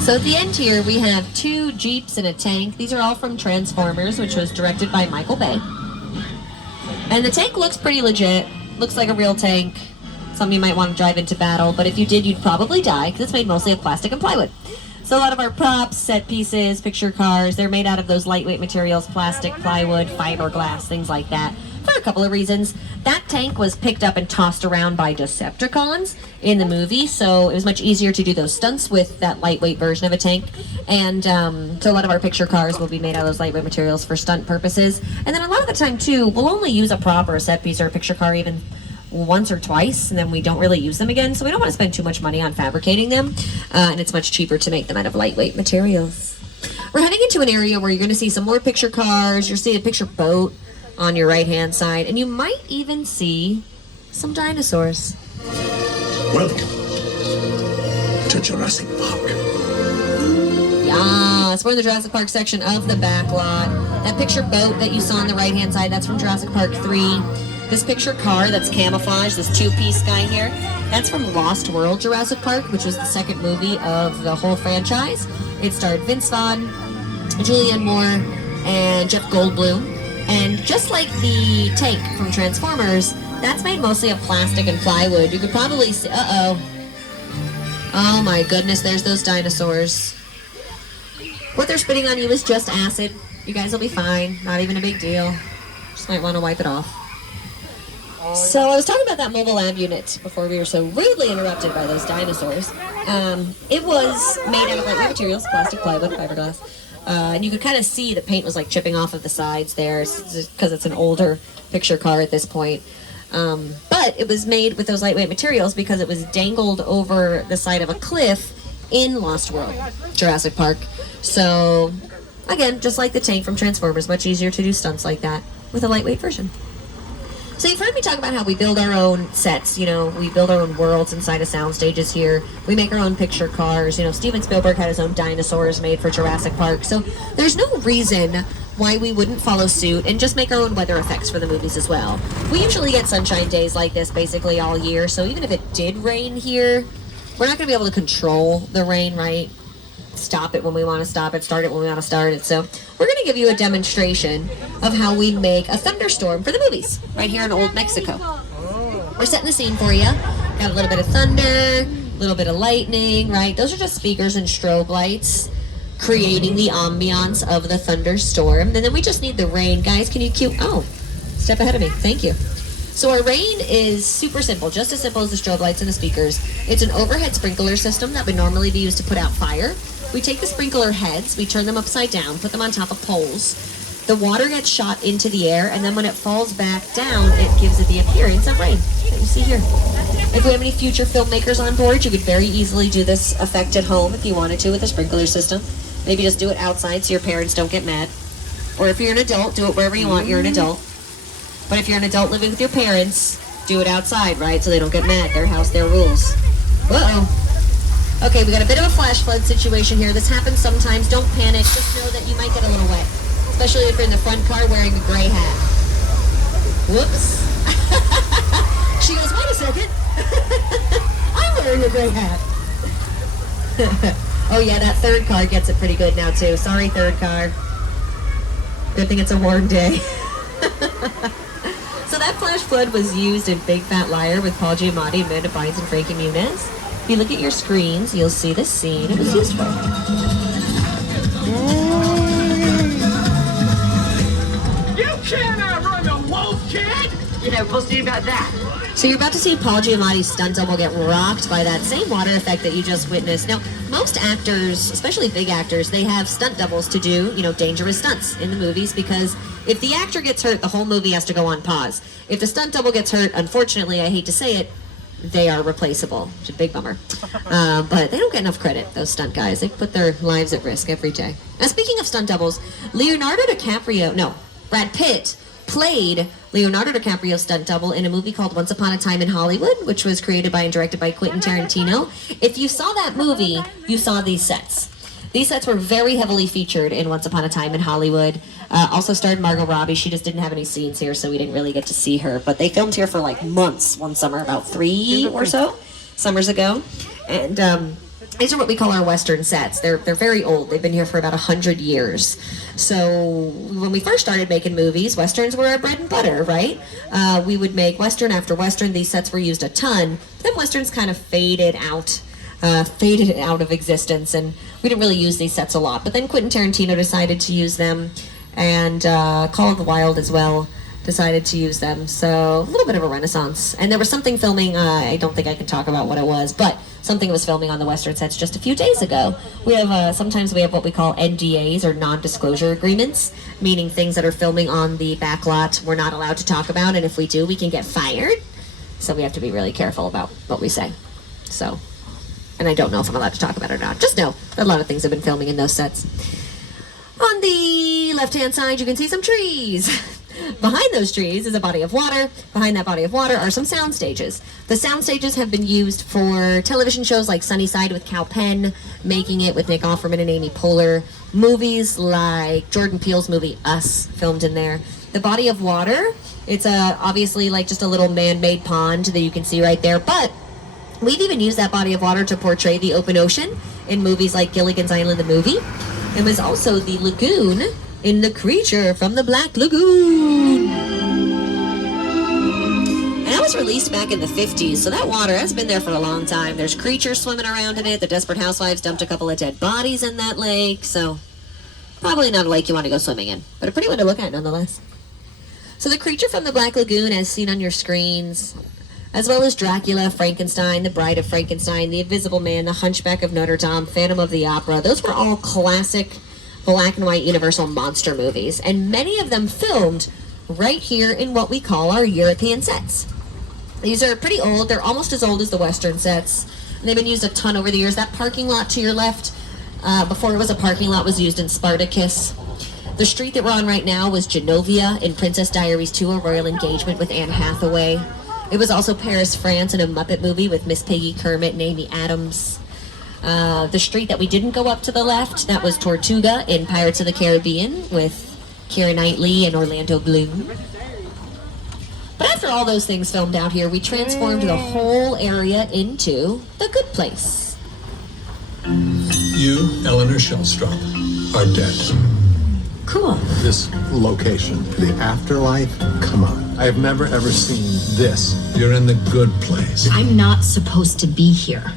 So at the end here, we have 2 Jeeps and a tank. These are all from Transformers, which was directed by Michael Bay. And the tank looks pretty legit. Looks like a real tank. Something you might want to drive into battle, but if you did, you'd probably die, because it's made mostly of plastic and plywood. So a lot of our props, set pieces, picture cars, they're made out of those lightweight materials, plastic, plywood, fiberglass, things like that, for a couple of reasons. That tank was picked up and tossed around by Decepticons in the movie, so it was much easier to do those stunts with that lightweight version of a tank. And so a lot of our picture cars will be made out of those lightweight materials for stunt purposes. And then a lot of the time, too, we'll only use a prop or a set piece or a picture car even once or twice, and then we don't really use them again, so we don't want to spend too much money on fabricating them, and it's much cheaper to make them out of lightweight materials. We're heading into an area where you're going to see some more picture cars, you'll see a picture boat on your right-hand side, and you might even see some dinosaurs. Welcome to Jurassic Park. Yes, we're in the Jurassic Park section of the back lot. That picture boat that you saw on the right-hand side, that's from Jurassic Park 3. This picture car that's camouflaged, this 2-piece guy here, that's from Lost World Jurassic Park, which was the second movie of the whole franchise. It starred Vince Vaughn, Julianne Moore, and Jeff Goldblum. And just like the tank from Transformers, that's made mostly of plastic and plywood. You could probably see, oh my goodness, there's those dinosaurs. What they're spitting on you is just acid. You guys will be fine, not even a big deal. Just might want to wipe it off. So I was talking about that mobile lab unit before we were so rudely interrupted by those dinosaurs. It was made out of lightweight materials, plastic, plywood, fiberglass. And you could kind of see the paint was like chipping off of the sides there because it's an older picture car at this point. But it was made with those lightweight materials because it was dangled over the side of a cliff in Lost World, Jurassic Park. So, again, just like the tank from Transformers, much easier to do stunts like that with a lightweight version. So you've heard me talk about how we build our own sets, you know, we build our own worlds inside of sound stages here. We make our own picture cars, you know, Steven Spielberg had his own dinosaurs made for Jurassic Park. So there's no reason why we wouldn't follow suit and just make our own weather effects for the movies as well. We usually get sunshine days like this basically all year, so even if it did rain here, we're not going to be able to control the rain, right? Stop it when we want to stop it, start it when we want to start it. So we're going to give you a demonstration of how we make a thunderstorm for the movies right here in Old Mexico. We're setting the scene for you. Got a little bit of thunder, a little bit of lightning, right? Those are just speakers and strobe lights creating the ambiance of the thunderstorm. And then we just need the rain. Guys, can you cue? Oh, step ahead of me. Thank you. So our rain is super simple, just as simple as the strobe lights and the speakers. It's an overhead sprinkler system that would normally be used to put out fire. We take the sprinkler heads, we turn them upside down, put them on top of poles. The water gets shot into the air, and then when it falls back down, it gives it the appearance of rain that you see here. If we have any future filmmakers on board, you could very easily do this effect at home if you wanted to with a sprinkler system. Maybe just do it outside so your parents don't get mad. Or if you're an adult, do it wherever you want, you're an adult. But if you're an adult living with your parents, do it outside, right? So they don't get mad. Their house, their rules. Uh-oh. Okay, we got a bit of a flash flood situation here. This happens sometimes. Don't panic. Just know that you might get a little wet. Especially if you're in the front car wearing a gray hat. Whoops. She goes, wait a second. I'm wearing a gray hat. Oh yeah, that third car gets it pretty good now too. Sorry, third car. Good thing it's a warm day. So that flash flood was used in Big Fat Liar with Paul Giamatti, Amanda Bynes, and Frankie Muniz. If you look at your screens, you'll see the scene it was used for. You can't outrun a wolf, kid! You know, we'll see about that. So you're about to see Paul Giamatti's stunt double get rocked by that same water effect that you just witnessed. Now, most actors, especially big actors, they have stunt doubles to do, you know, dangerous stunts in the movies because if the actor gets hurt, the whole movie has to go on pause. If the stunt double gets hurt, unfortunately, I hate to say it, they are replaceable, which is a big bummer. But they don't get enough credit, those stunt guys. They put their lives at risk every day. Now, speaking of stunt doubles, Brad Pitt played Leonardo Dicaprio's stunt double in a movie called Once Upon a Time in Hollywood, which was created by and directed by Quentin Tarantino. If you saw that movie, you saw these sets. These sets were very heavily featured in Once Upon a Time in Hollywood. Also starred Margot Robbie. She just didn't have any scenes here, so we didn't really get to see her. But they filmed here for like months one summer, about 3 or so summers ago. And these are what we call our Western sets. They're very old. They've been here for about 100 years. So when we first started making movies, Westerns were our bread and butter, right? We would make Western after Western. These sets were used a ton. Then Westerns kind of faded out of existence, and we didn't really use these sets a lot. But then Quentin Tarantino decided to use them, and Call of the Wild as well decided to use them. So a little bit of a renaissance. And there was something filming, I don't think I can talk about what it was, but something was filming on the Western sets just a few days ago. We have sometimes we have what we call NDAs, or non-disclosure agreements, meaning things that are filming on the back lot we're not allowed to talk about, and if we do, we can get fired. So we have to be really careful about what we say. So, and I don't know if I'm allowed to talk about it or not. Just know that a lot of things have been filming in those sets. On the left-hand side, you can see some trees. Behind those trees is a body of water. Behind that body of water are some sound stages. The sound stages have been used for television shows like Sunnyside with Cal Penn, Making It with Nick Offerman and Amy Poehler, movies like Jordan Peele's movie Us, filmed in there. The body of water, it's obviously like just a little man-made pond that you can see right there, but we've even used that body of water to portray the open ocean in movies like Gilligan's Island the movie. It was also the lagoon in The Creature from the Black Lagoon. And that was released back in the 50s, so that water has been there for a long time. There's creatures swimming around in it. The Desperate Housewives dumped a couple of dead bodies in that lake, so probably not a lake you want to go swimming in, but a pretty one to look at nonetheless. So The Creature from the Black Lagoon, as seen on your screens, as well as Dracula, Frankenstein, The Bride of Frankenstein, The Invisible Man, The Hunchback of Notre Dame, Phantom of the Opera. Those were all classic black and white Universal monster movies, and many of them filmed right here in what we call our European sets. These are pretty old. They're almost as old as the Western sets, and they've been used a ton over the years. That parking lot to your left, before it was a parking lot, was used in Spartacus. The street that we're on right now was Genovia in Princess Diaries 2, A Royal Engagement with Anne Hathaway. It was also Paris, France, in a Muppet movie with Miss Piggy, Kermit, and Amy Adams. The street that we didn't go up to the left, that was Tortuga in Pirates of the Caribbean with Keira Knightley and Orlando Bloom. But after all those things filmed out here, we transformed the whole area into the good place. You, Eleanor Shellstrop, are dead. Cool. This location, the afterlife, come on. I have never ever seen this. You're in the good place. I'm not supposed to be here.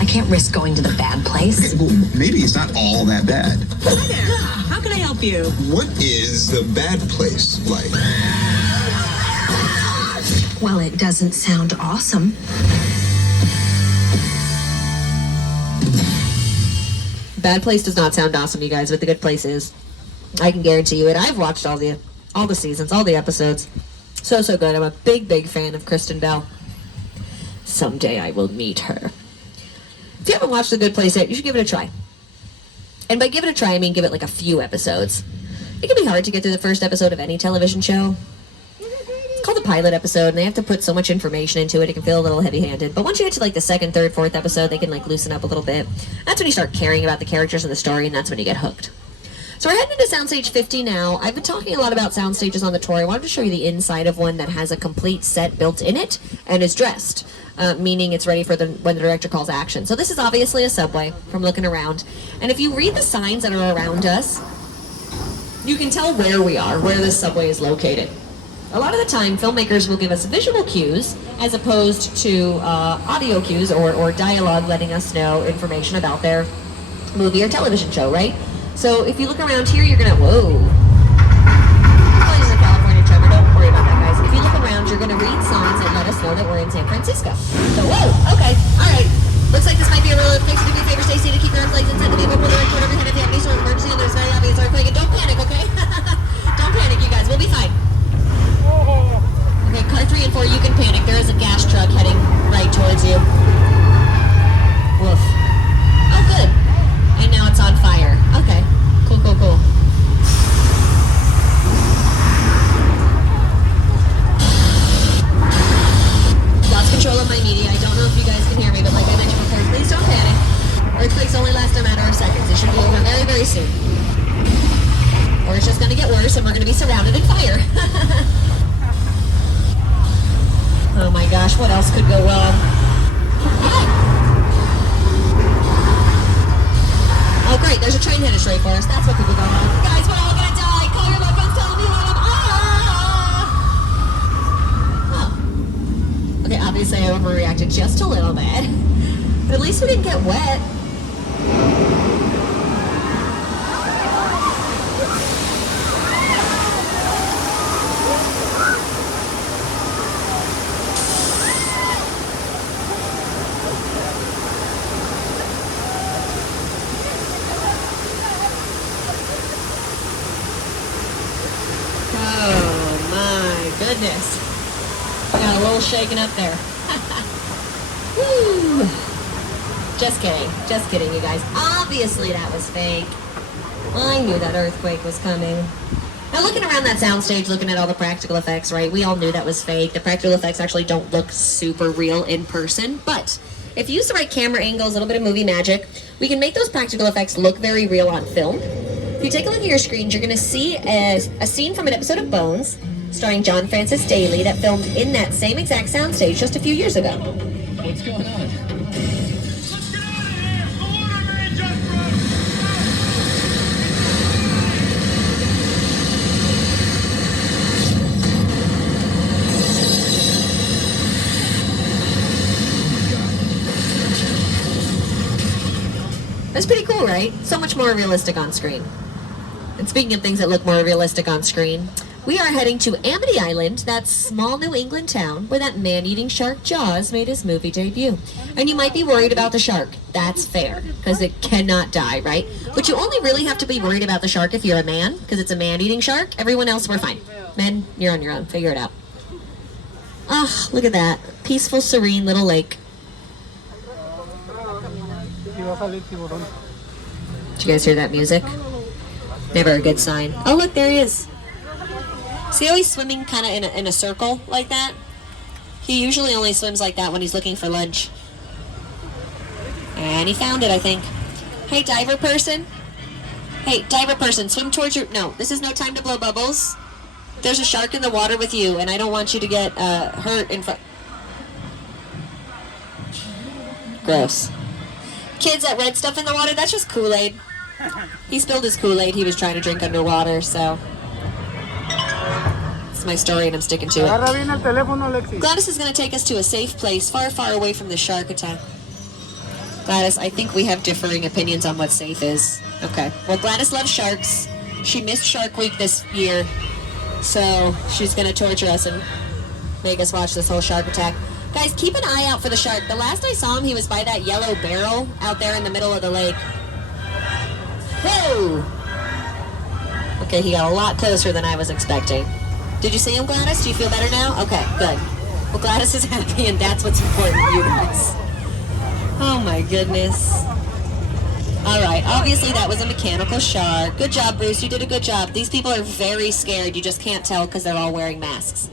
I can't risk going to the bad place. Okay, well, maybe it's not all that bad. Hi there. How can I help you? What is the bad place like? Well, it doesn't sound awesome. Bad Place does not sound awesome, you guys, but The Good Place is. I can guarantee you it. I've watched all the seasons, all the episodes. So good. I'm a big fan of Kristen Bell. Someday I will meet her. If you haven't watched The Good Place yet, you should give it a try. And by give it a try, I mean give it like a few episodes. It can be hard to get through the first episode of any television show. It's called the pilot episode, and they have to put so much information into it, it can feel a little heavy-handed. But once you get to like the second, third, fourth episode, they can like loosen up a little bit. That's when you start caring about the characters and the story, and that's when you get hooked. So we're heading into Soundstage 50 now. I've been talking a lot about sound stages on the tour. I wanted to show you the inside of one that has a complete set built in it and is dressed, meaning it's ready for when the director calls action. So this is obviously a subway from looking around. And if you read the signs that are around us, you can tell where we are, where this subway is located. A lot of the time, filmmakers will give us visual cues as opposed to audio cues or dialogue letting us know information about their movie or television show, right? So if you look around here, you're gonna, whoa. Plays in the California Tremor, don't worry about that, guys. If you look around, you're gonna read signs that let us know that we're in San Francisco. So, whoa, okay, all right. Looks like this might be a real fix. Do me a favor, stay seated, keep your arms, legs inside the vehicle, pull the record overhead if you have any sort of emergency, and there's very obvious earthquake. And don't panic, okay? Don't panic, you guys, we'll be fine. Okay, car 3 and 4, you can panic. There is a gas truck heading right towards you. Woof. Oh, good. And now it's on fire. Okay. Cool. Oh my gosh, what else could go wrong? Oh great, there's a train headed straight for us. That's what could go wrong. Guys, we're all gonna die. Call your loved ones, tell them you love them. Oh. Okay, obviously I overreacted just a little bit. But at least we didn't get wet. Oh my goodness. I got a little shaken up there. Woo. Just kidding, you guys. Obviously that was fake. I knew that earthquake was coming. Now looking around that soundstage, looking at all the practical effects, right, we all knew that was fake. The practical effects actually don't look super real in person, but if you use the right camera angles, a little bit of movie magic, we can make those practical effects look very real on film. If you take a look at your screens, you're going to see a scene from an episode of Bones, starring John Francis Daley, that filmed in that same exact soundstage just a few years ago. What's going on? That's pretty cool, right? So much more realistic on screen. And speaking of things that look more realistic on screen, we are heading to Amity Island, that small New England town where that man-eating shark Jaws made his movie debut. And you might be worried about the shark. That's fair, because it cannot die, right? But you only really have to be worried about the shark if you're a man, because it's a man-eating shark. Everyone else, we're fine. Men, you're on your own. Figure it out. Ah, look at that. Peaceful, serene little lake. Did you guys hear that music? Never a good sign. Oh, look, there he is. See how he's swimming kind of in a circle like that? He usually only swims like that when he's looking for lunch. And he found it, I think. Hey, diver person. Hey, diver person, swim towards your... No, this is no time to blow bubbles. There's a shark in the water with you, and I don't want you to get hurt in front... Gross. Kids that read stuff in the water, that's just Kool-Aid. He spilled his Kool-Aid he was trying to drink underwater, so... It's my story and I'm sticking to it. Gladys is going to take us to a safe place, far, far away from the shark attack. Gladys, I think we have differing opinions on what safe is. Okay. Well, Gladys loves sharks. She missed Shark Week this year, so she's going to torture us and make us watch this whole shark attack. Guys, keep an eye out for the shark. The last I saw him, he was by that yellow barrel out there in the middle of the lake. Whoa! Okay, he got a lot closer than I was expecting. Did you see him, Gladys? Do you feel better now? Okay, good. Well, Gladys is happy, and that's what's important, you guys. Oh, my goodness. All right, obviously that was a mechanical shark. Good job, Bruce. You did a good job. These people are very scared. You just can't tell because they're all wearing masks.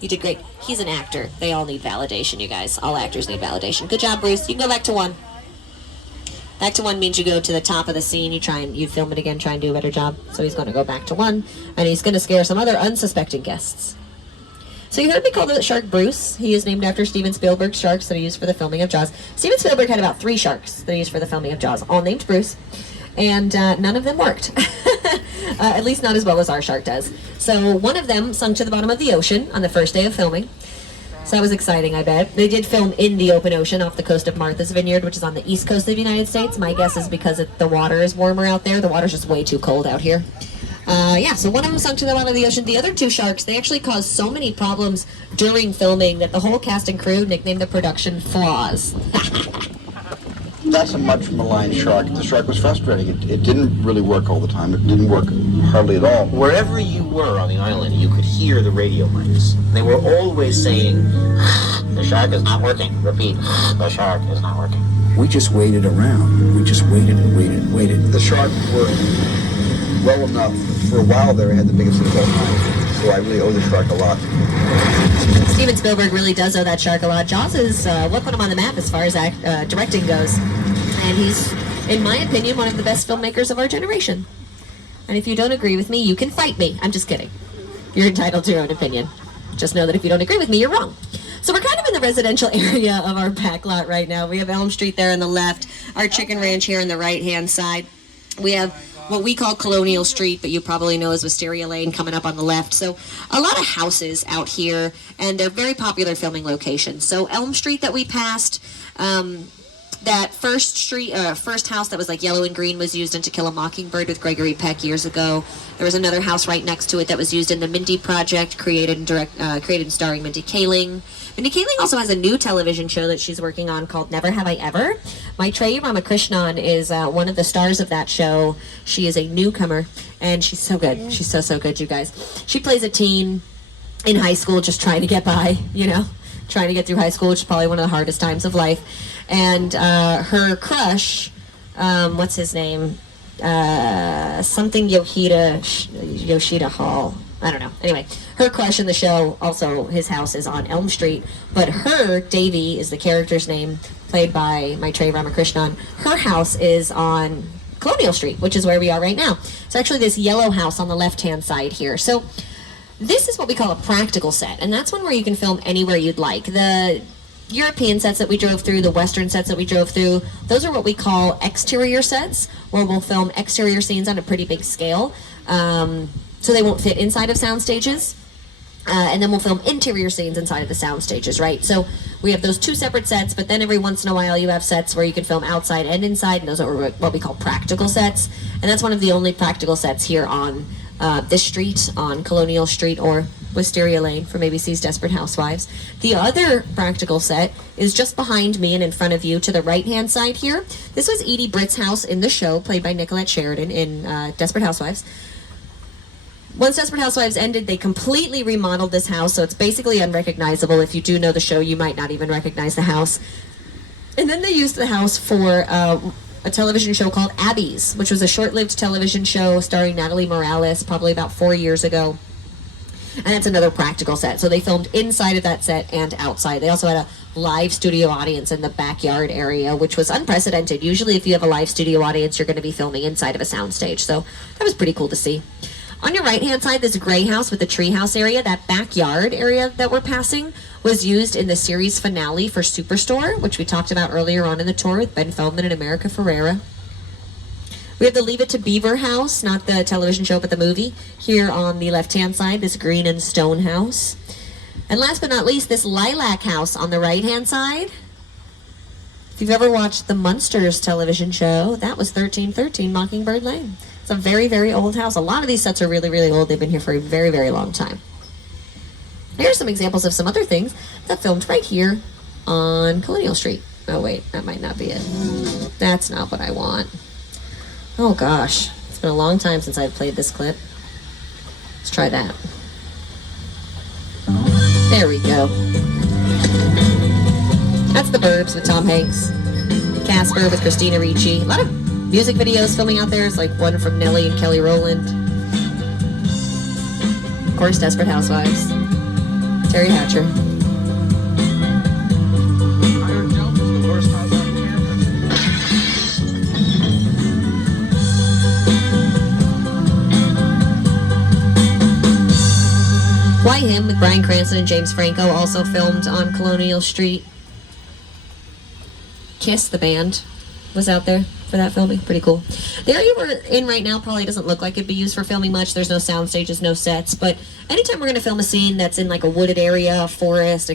You did great. He's an actor. They all need validation, you guys. All actors need validation. Good job, Bruce. You can go back to 1. Back to 1 means you go to the top of the scene, you film it again, try and do a better job. So he's going to go back to 1, and he's going to scare some other unsuspecting guests. So you heard me call the shark Bruce. He is named after Steven Spielberg's sharks that he used for the filming of Jaws. Steven Spielberg had about 3 sharks that he used for the filming of Jaws, all named Bruce, and none of them worked. At least not as well as our shark does. So one of them sunk to the bottom of the ocean on the first day of filming. So that was exciting, I bet. They did film in the open ocean off the coast of Martha's Vineyard, which is on the east coast of the United States. My guess is because the water is warmer out there. The water's just way too cold out here. Yeah, so one of them sunk to the bottom of the ocean. The other 2 sharks, they actually caused so many problems during filming that the whole cast and crew nicknamed the production Flaws. That's a much maligned shark. The shark was frustrating. It didn't really work all the time. It didn't work hardly at all. Wherever you were on the island, you could hear the radio mics. They were always saying, the shark is not working. Repeat, the shark is not working. We just waited around. We just waited and waited and waited. The shark worked well enough. For a while there, I had the biggest of all time. So I really owe the shark a lot. Steven Spielberg really does owe that shark a lot. Jaws is what put him on the map as far as directing goes. And he's, in my opinion, one of the best filmmakers of our generation. And if you don't agree with me, you can fight me. I'm just kidding. You're entitled to your own opinion. Just know that if you don't agree with me, you're wrong. So So we're kind of in the residential area of our back lot right now. We have Elm Street there on the left, our chicken ranch here on the right-hand side. We have what we call Colonial Street, but you probably know as Wisteria Lane coming up on the left. So a lot of houses out here, and they're very popular filming locations. So Elm Street that we passed, that first house that was like yellow and green was used in To Kill a Mockingbird with Gregory Peck years ago. There was another house right next to it that was used in the Mindy Project, created and starring Mindy Kaling. Mindy Kaling also has a new television show that she's working on called Never Have I Ever. Maitreyi Ramakrishnan is one of the stars of that show. She is a newcomer, and she's so good. She's so good, you guys. She plays a teen in high school just trying to get by, trying to get through high school, which is probably one of the hardest times of life. And her crush, what's his name? Something Yoshida Hall. I don't know. Anyway, her crush in the show, also his house is on Elm Street, but her, Davy is the character's name, played by Maitreyi Ramakrishnan. Her house is on Colonial Street, which is where we are right now. It's actually this yellow house on the left-hand side here. So this is what we call a practical set, and that's one where you can film anywhere you'd like. The European sets that we drove through, the Western sets that we drove through, those are what we call exterior sets, where we'll film exterior scenes on a pretty big scale. So they won't fit inside of sound stages. And then we'll film interior scenes inside of the sound stages, right? So we have those two separate sets, but then every once in a while you have sets where you can film outside and inside, and those are what we call practical sets. And that's one of the only practical sets here on this street, on Colonial Street or Wisteria Lane from ABC's Desperate Housewives. The other practical set is just behind me and in front of you to the right-hand side here. This was Edie Britt's house in the show, played by Nicolette Sheridan in Desperate Housewives. Once Desperate Housewives ended, they completely remodeled this house, so it's basically unrecognizable. If you do know the show, you might not even recognize the house. And then they used the house for a television show called Abby's, which was a short-lived television show starring Natalie Morales, probably about 4 years ago. And it's another practical set. So they filmed inside of that set and outside. They also had a live studio audience in the backyard area, which was unprecedented. Usually if you have a live studio audience, you're going to be filming inside of a soundstage. So that was pretty cool to see. On your right-hand side, this gray house with the treehouse area, that backyard area that we're passing, was used in the series finale for Superstore, which we talked about earlier on in the tour with Ben Feldman and America Ferrera. We have the Leave It to Beaver house, not the television show, but the movie, here on the left-hand side, this green and stone house. And last but not least, this lilac house on the right-hand side. If you've ever watched the Munsters television show, that was 1313 Mockingbird Lane. It's a very, very old house. A lot of these sets are really, really old. They've been here for a very, very long time. Here are some examples of some other things that filmed right here on Colonial Street. Oh, wait, that might not be it. That's not what I want. Oh, gosh. It's been a long time since I've played this clip. Let's try that. There we go. That's The Burbs with Tom Hanks. Casper with Christina Ricci. A lot of music videos filming out there. It's like one from Nelly and Kelly Rowland. Of course, Desperate Housewives. Terry Hatcher. Why Him with Bryan Cranston and James Franco, also filmed on Colonial Street. Kiss, the band, was out there for that filming. Pretty cool. The area we're in right now probably doesn't look like it'd be used for filming much. There's no sound stages, no sets, but anytime we're going to film a scene that's in like a wooded area, a forest,